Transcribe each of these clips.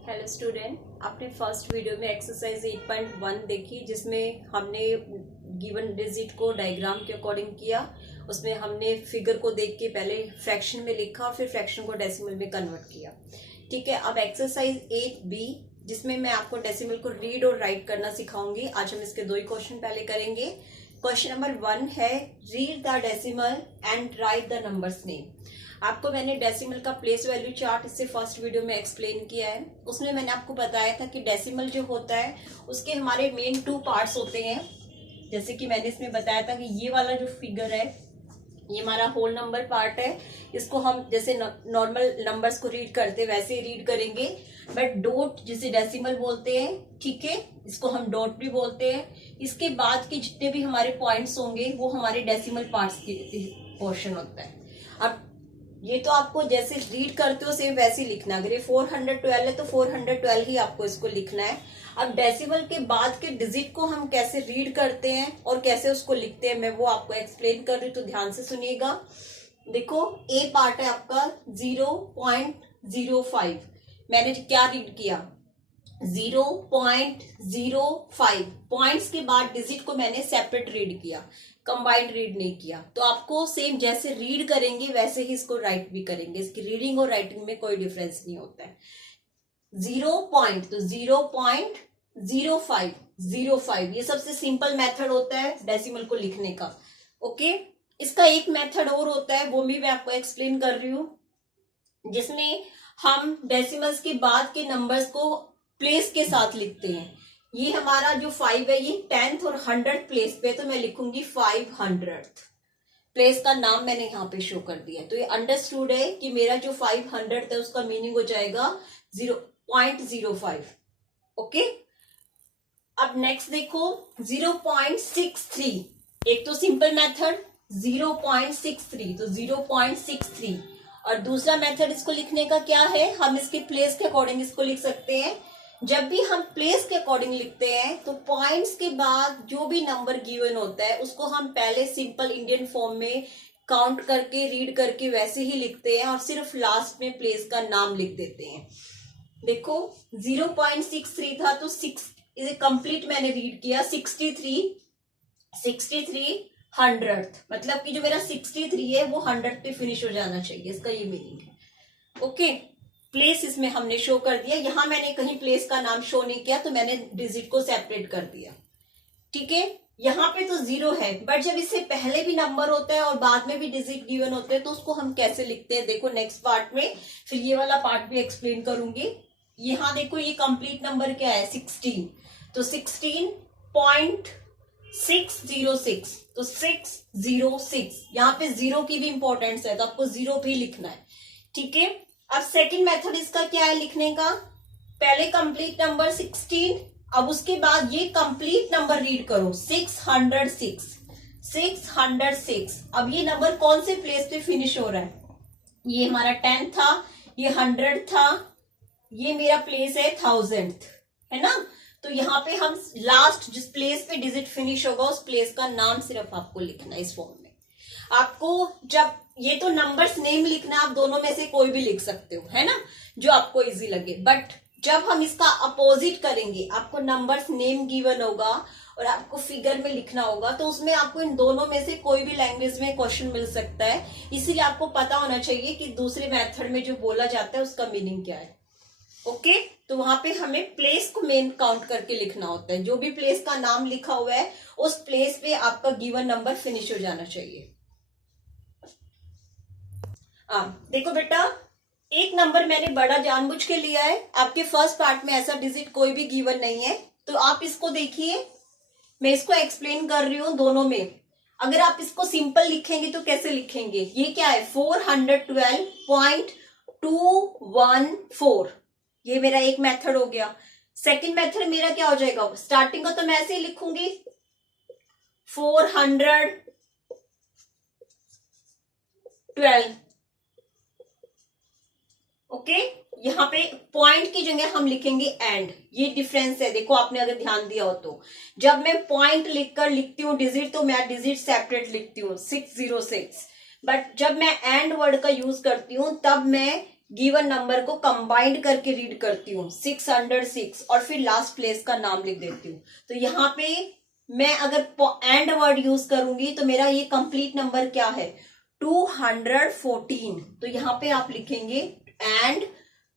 Hello student, आपने first video में exercise 8.1 देखी जिसमें हमने गिवन डिजिट को डायग्राम के अकॉर्डिंग किया। उसमें हमने फिगर को देख के पहले फ्रैक्शन में लिखा और फिर फ्रैक्शन को डेसिमल में कन्वर्ट किया। ठीक है, अब एक्सरसाइज 8B जिसमें मैं आपको डेसिमल को रीड और राइट करना सिखाऊंगी। आज हम इसके दो ही क्वेश्चन पहले करेंगे। क्वेश्चन नंबर 1 है read the decimal and right the numbers name. आपको मैंने डेसिमल का प्लेस वैल्यू चार्ट इससे फर्स्ट वीडियो में एक्सप्लेन किया है। उसमें मैंने आपको बताया था कि डेसिमल जो होता है उसके हमारे मेन 2 पार्ट्स होते हैं। जैसे कि मैंने इसमें बताया था कि ये वाला जो फिगर है ये हमारा होल नंबर पार्ट है। इसको हम जैसे नॉर्मल नंबर्स को रीड करते हैं वैसे ही रीड करेंगे, बट डॉट जिसे डेसिमल बोलते हैं, ठीक है, इसको हम डॉट भी बोलते हैं। इसके बाद के जितने भी हमारे पॉइंट्स होंगे वो हमारे डेसिमल पार्ट्स की पोर्शन होता है। अब ये तो आपको जैसे रीड करते हो सेम वैसे ही लिखना। अगर ये 412 है तो 412 ही आपको इसको लिखना है। अब डेसिमल के बाद के डिजिट को हम कैसे रीड करते हैं और कैसे उसको लिखते हैं मैं वो आपको एक्सप्लेन कर रही हूँ, तो ध्यान से सुनिएगा। देखो, ए पार्ट है आपका 0.05। मैंने क्या रीड किया 0.05। पॉइंट्स के बाद डिजिट को मैंने सेपरेट रीड किया, कंबाइंड रीड नहीं किया। तो आपको सेम जैसे रीड करेंगे वैसे ही इसको राइट भी करेंगे। इसकी रीडिंग और राइटिंग में कोई डिफरेंस नहीं होता है। 0.05 ये सबसे सिंपल मेथड होता है डेसिमल को लिखने का। ओके, इसका एक मेथड और होता है, वो भी मैं आपको एक्सप्लेन कर रही हूं, जिसमें हम डेसिमल्स के बाद के नंबर्स को प्लेस के साथ लिखते हैं। ये हमारा जो 5 है ये 10th और 100th प्लेस पे, तो मैं लिखूंगी 500th। प्लेस का नाम मैंने यहाँ पे शो कर दिया। तो ये अंडरस्टूड है कि मेरा जो 500th है उसका मीनिंग हो जाएगा 0.05। ओके, अब नेक्स्ट देखो 0.63। एक तो सिंपल मेथड 0.63, तो 0.63। और दूसरा मेथड इसको लिखने का क्या है, हम इसके प्लेस के अकॉर्डिंग इसको लिख सकते हैं। जब भी हम प्लेस के अकॉर्डिंग लिखते हैं तो पॉइंट्स के बाद जो भी नंबर गिवन होता है उसको हम पहले सिंपल इंडियन फॉर्म में काउंट करके रीड करके वैसे ही लिखते हैं और सिर्फ लास्ट में प्लेस का नाम लिख देते हैं। देखो 0.63 था तो 6 इसे कंप्लीट मैंने रीड किया। 63 100th, मतलब कि जो मेरा 63 है वो 100th पे फिनिश हो जाना चाहिए, इसका ये मीनिंग है। ओके, प्लेस इसमें हमने शो कर दिया। यहां मैंने कहीं प्लेस का नाम शो नहीं किया तो मैंने डिजिट को सेपरेट कर दिया। ठीक है, यहाँ पे तो 0 है, बट जब इससे पहले भी नंबर होता है और बाद में भी डिजिट गिवन होते हैं तो उसको हम कैसे लिखते हैं देखो नेक्स्ट पार्ट में। फिर ये वाला पार्ट भी एक्सप्लेन करूंगी। यहाँ देखो ये कंप्लीट नंबर क्या है 16, तो 16.606, तो 606। यहाँ पे 0 की भी इंपॉर्टेंस है तो आपको 0 भी लिखना है। ठीक है, अब सेकंड मेथड इसका क्या है लिखने का, पहले कंप्लीट नंबर 16, अब उसके बाद ये कंप्लीट नंबर रीड करो 606। अब ये नंबर कौन से प्लेस पे फिनिश हो रहा है, ये हमारा 10 था, ये 100 था, ये मेरा प्लेस है 1000, है ना। तो यहाँ पे हम लास्ट जिस प्लेस पे डिजिट फिनिश होगा उस प्लेस का नाम सिर्फ आपको लिखना है। इस फॉर्म में आपको जब ये तो नंबर्स नेम लिखना, आप दोनों में से कोई भी लिख सकते हो, है ना, जो आपको इजी लगे। बट जब हम इसका अपोजिट करेंगे, आपको नंबर्स नेम गिवन होगा और आपको फिगर में लिखना होगा, तो उसमें आपको इन दोनों में से कोई भी लैंग्वेज में क्वेश्चन मिल सकता है। इसीलिए आपको पता होना चाहिए कि दूसरे मेथड में जो बोला जाता है उसका मीनिंग क्या है। ओके, तो वहां पे हमें प्लेस को मेन काउंट करके लिखना होता है। जो भी प्लेस का नाम लिखा हुआ है उस प्लेस पे आपका गिवन नंबर फिनिश हो जाना चाहिए। देखो बेटा, एक नंबर मैंने बड़ा जानबूझ के लिया है। आपके फर्स्ट पार्ट में ऐसा डिजिट कोई भी गिवन नहीं है, तो आप इसको देखिए, मैं इसको एक्सप्लेन कर रही हूं दोनों में। अगर आप इसको सिंपल लिखेंगे तो कैसे लिखेंगे, ये क्या है 412.214, ये मेरा एक मेथड हो गया। सेकंड मेथड मेरा क्या हो जाएगा, स्टार्टिंग को तो मैं ऐसे ही लिखूंगी 412। ओके, यहाँ पे पॉइंट की जगह हम लिखेंगे एंड। ये डिफरेंस है, देखो आपने अगर ध्यान दिया हो तो जब मैं पॉइंट लिखकर लिखती हूँ डिजिट तो मैं डिजिट सेपरेट लिखती हूँ 606, बट जब मैं एंड वर्ड का यूज करती हूँ तब मैं गिवन नंबर को कंबाइंड करके रीड करती हूँ 606 और फिर लास्ट प्लेस का नाम लिख देती हूँ। तो यहाँ पे मैं अगर एंड वर्ड यूज करूंगी तो मेरा ये कंप्लीट नंबर क्या है 214। तो यहाँ पे आप लिखेंगे एंड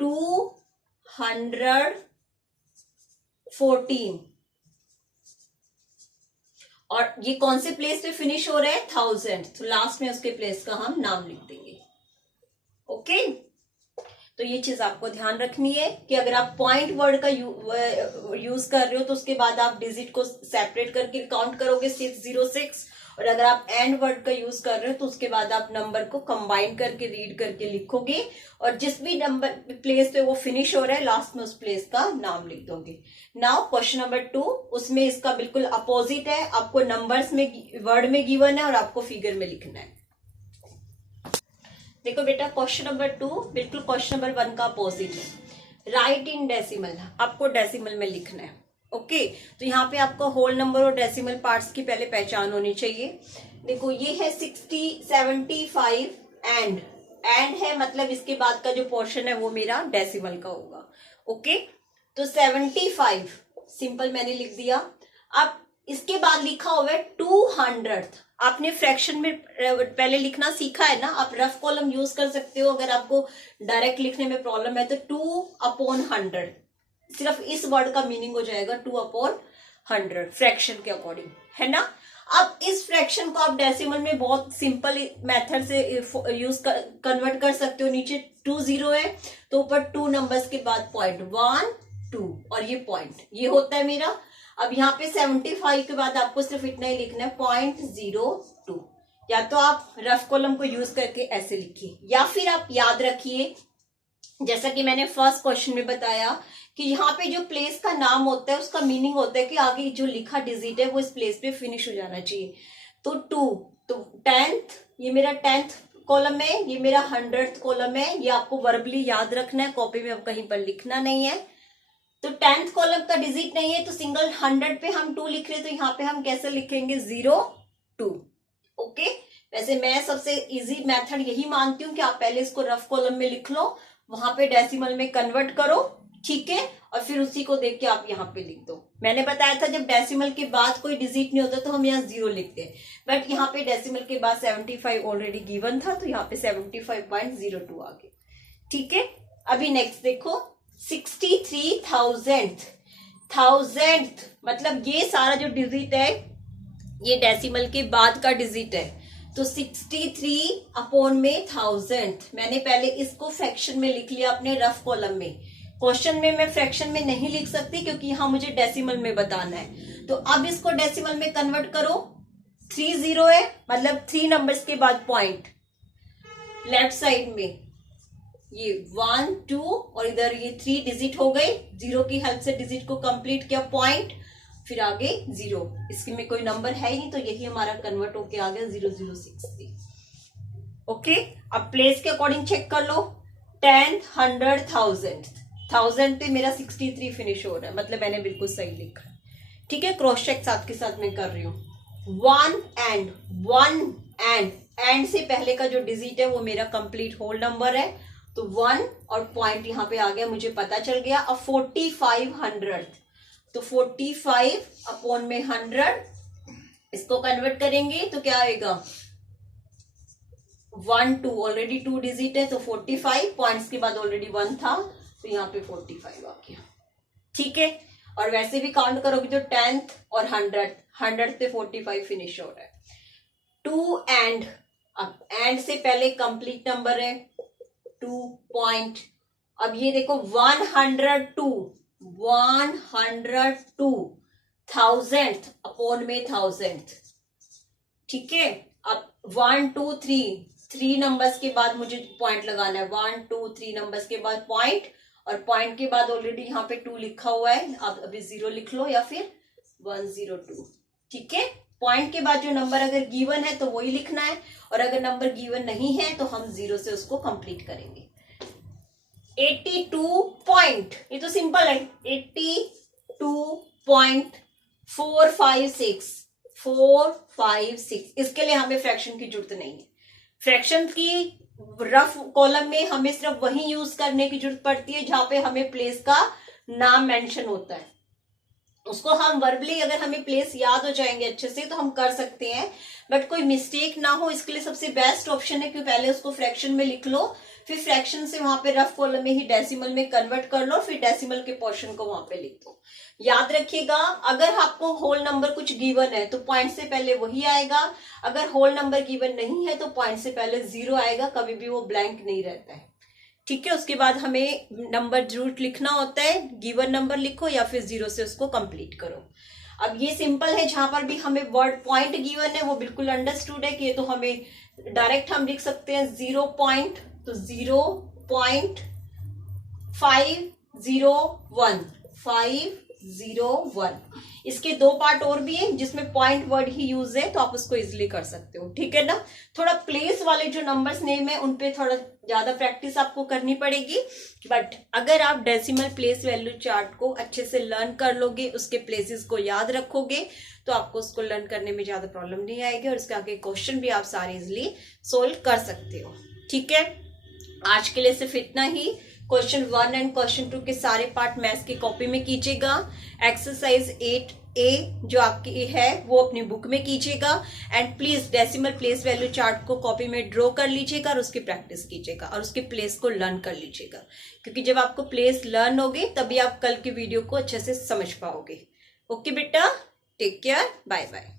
214 और ये कौन से प्लेस पे फिनिश हो रहा है 1000, तो लास्ट में उसके प्लेस का हम नाम लिख देंगे। ओके, तो ये चीज आपको ध्यान रखनी है कि अगर आप पॉइंट वर्ड का यूज कर रहे हो तो उसके बाद आप डिजिट को सेपरेट करके काउंट करोगे 606, और अगर आप एंड वर्ड का यूज कर रहे हो तो उसके बाद आप नंबर को कंबाइन करके रीड करके लिखोगे और जिस भी नंबर प्लेस पे वो फिनिश हो रहा है लास्ट में उस प्लेस का नाम लिख दोगे। नाउ क्वेश्चन नंबर 2, उसमें इसका बिल्कुल अपोजिट है, आपको नंबर्स में वर्ड में गिवन है और आपको फिगर में लिखना है। देखो बेटा क्वेश्चन नंबर 2 बिल्कुल क्वेश्चन नंबर 1 का अपोजिट है। राइट इन डेसिमल, आपको डेसिमल में लिखना है। ओके, तो यहाँ पे आपको होल नंबर और डेसिमल पार्ट्स की पहले पहचान होनी चाहिए। देखो ये है 60 75 एंड है, मतलब इसके बाद का जो पोर्शन है वो मेरा डेसिमल का होगा। ओके, तो 75 सिंपल मैंने लिख दिया। अब इसके बाद लिखा हुआ है 200, आपने फ्रैक्शन में पहले लिखना सीखा है ना, आप रफ कॉलम यूज कर सकते हो अगर आपको डायरेक्ट लिखने में प्रॉब्लम है तो 2/100 सिर्फ इस वर्ड का मीनिंग हो जाएगा 2/100 फ्रैक्शन के अकॉर्डिंग, है ना। अब इस फ्रैक्शन को आप डेसिमल में बहुत सिंपल मेथड से यूज कन्वर्ट कर सकते हो। नीचे 20 है तो ऊपर 2 नंबर्स के बाद पॉइंट 1 2 और ये पॉइंट ये होता है मेरा। अब यहाँ पे 75 के बाद आपको सिर्फ इतना ही लिखना है 0.02, या तो आप रफ कॉलम को यूज करके ऐसे लिखिए या फिर आप याद रखिए जैसा कि मैंने फर्स्ट क्वेश्चन में बताया कि यहाँ पे जो प्लेस का नाम होता है उसका मीनिंग होता है कि आगे जो लिखा डिजिट है वो इस प्लेस पे फिनिश हो जाना चाहिए। तो 2, तो 10th ये मेरा 10th कॉलम है, ये मेरा 100th कॉलम है। ये आपको वर्बली याद रखना है, कॉपी में अब कहीं पर लिखना नहीं है। तो 10th कॉलम का डिजिट नहीं है तो सिंगल 100 पे हम 2 लिख रहे हैं तो यहाँ पे हम कैसे लिखेंगे 02। ओके, वैसे मैं सबसे इजी मेथड यही मानती हूँ कि आप पहले इसको रफ कॉलम में लिख लो, वहां पे डेसिमल में कन्वर्ट करो, ठीक है, और फिर उसी को देख के आप यहाँ पे लिख दो। मैंने बताया था जब डेसिमल के बाद कोई डिजिट नहीं होता तो हम यहाँ 0 लिखते हैं, बट यहाँ पे डेसिमल के बाद 75 ऑलरेडी गिवन था तो यहाँ पे 75.02 आ गया, ठीक है। अभी नेक्स्ट देखो 63,000 मतलब ये सारा जो डिजिट है ये डेसिमल के बाद का डिजिट है। तो 63/1000 मैंने पहले इसको फ्रैक्शन में लिख लिया अपने रफ कॉलम में। क्वेश्चन में मैं फ्रैक्शन में नहीं लिख सकती क्योंकि यहाँ मुझे डेसिमल में बताना है। तो अब इसको डेसिमल में कन्वर्ट करो, 30 है मतलब 3 नंबर्स के बाद पॉइंट, लेफ्ट साइड में ये 1 2 और इधर ये 3 डिजिट हो गए, 0 की हेल्प से डिजिट को कंप्लीट किया पॉइंट, फिर आगे 0, इसमें कोई नंबर है ही नहीं तो यही हमारा कन्वर्ट होके आ गया 0063। ओके, अब प्लेस के अकॉर्डिंग चेक कर लो 10 100 1000 पे मेरा 63 फिनिश हो रहा है, मतलब मैंने बिल्कुल सही लिखा, ठीक है। क्रॉस चेक साथ के साथ मैं कर रही हूँ। 1 एंड से पहले का जो डिजिट है वो मेरा कंप्लीट होल नंबर है तो 1 और पॉइंट यहाँ पे आ गया, मुझे पता चल गया। अब 4500 तो 45/100 इसको कन्वर्ट करेंगे तो क्या आएगा 1 2 ऑलरेडी 2 डिजिट है तो 45 पॉइंट्स के बाद ऑलरेडी 1 था तो यहाँ पे 45 आ गया, ठीक है। और वैसे भी काउंट करोगे तो 10th और 100 पे 45 फिनिश हो रहा है। 2 एंड, अब एंड से पहले कंप्लीट नंबर है 2 पॉइंट, अब ये देखो 102 1000th अपॉन में 1000th, ठीक है। अब 1 2 3 नंबर्स के बाद मुझे पॉइंट लगाना है, 1 2 3 नंबर्स के बाद पॉइंट, और पॉइंट के बाद ऑलरेडी यहाँ पे 2 लिखा हुआ है, आप अभी 0 लिख लो या फिर 102, ठीक है। पॉइंट के बाद जो नंबर अगर गिवन है तो वही लिखना है, और अगर नंबर गिवन नहीं है तो हम 0 से उसको कंप्लीट करेंगे। 82 पॉइंट, ये तो सिंपल है, 82.456 इसके लिए हमें फ्रैक्शन की जरूरत नहीं है। फ्रैक्शन की रफ कॉलम में हमें सिर्फ वही यूज करने की जरूरत पड़ती है जहां पे हमें प्लेस का नाम मेंशन होता है। उसको हम वर्बली अगर हमें प्लेस याद हो जाएंगे अच्छे से तो हम कर सकते हैं, बट कोई मिस्टेक ना हो इसके लिए सबसे बेस्ट ऑप्शन है कि पहले उसको फ्रैक्शन में लिख लो, फिर फ्रैक्शन से वहां पे रफ कॉलम में ही डेसिमल में कन्वर्ट कर लो, फिर डेसिमल के पोर्शन को वहां पे लिख दो। याद रखिएगा, अगर आपको होल नंबर कुछ गिवन है तो पॉइंट से पहले वही आएगा, अगर होल नंबर गिवन नहीं है तो पॉइंट से पहले 0 आएगा, कभी भी वो ब्लैंक नहीं रहता है। ठीक है, उसके बाद हमें नंबर जरूर लिखना होता है, गिवन नंबर लिखो या फिर 0 से उसको कंप्लीट करो। अब ये सिंपल है, जहां पर भी हमें वर्ड पॉइंट गिवन है वो बिल्कुल अंडरस्टूड है कि ये तो हमें डायरेक्ट हम लिख सकते हैं 0 पॉइंट, तो 0.501 इसके दो पार्ट और भी हैं जिसमें पॉइंट वर्ड ही यूज है, तो आप उसको इजिली कर सकते हो। ठीक है ना, थोड़ा प्लेस वाले जो नंबर्स नेम है उनपे थोड़ा ज्यादा प्रैक्टिस आपको करनी पड़ेगी, बट अगर आप डेसिमल प्लेस वैल्यू चार्ट को अच्छे से लर्न कर लोगे, उसके प्लेसेस को याद रखोगे, तो आपको उसको लर्न करने में ज्यादा प्रॉब्लम नहीं आएगी और उसके आगे क्वेश्चन भी आप सारे इजिली सोल्व कर सकते हो। ठीक है, आज के लिए सिर्फ इतना ही। क्वेश्चन 1 एंड क्वेश्चन 2 के सारे पार्ट मैथ्स की कॉपी में कीजिएगा। एक्सरसाइज 8A जो आपकी है वो अपनी बुक में कीजिएगा, and please decimal place value chart को कॉपी में ड्रॉ कर लीजिएगा और उसकी प्रैक्टिस कीजिएगा और उसके प्लेस को लर्न कर लीजिएगा, क्योंकि जब आपको प्लेस लर्न होगी तभी आप कल की वीडियो को अच्छे से समझ पाओगे। ओके बेटा, टेक केयर, बाय बाय।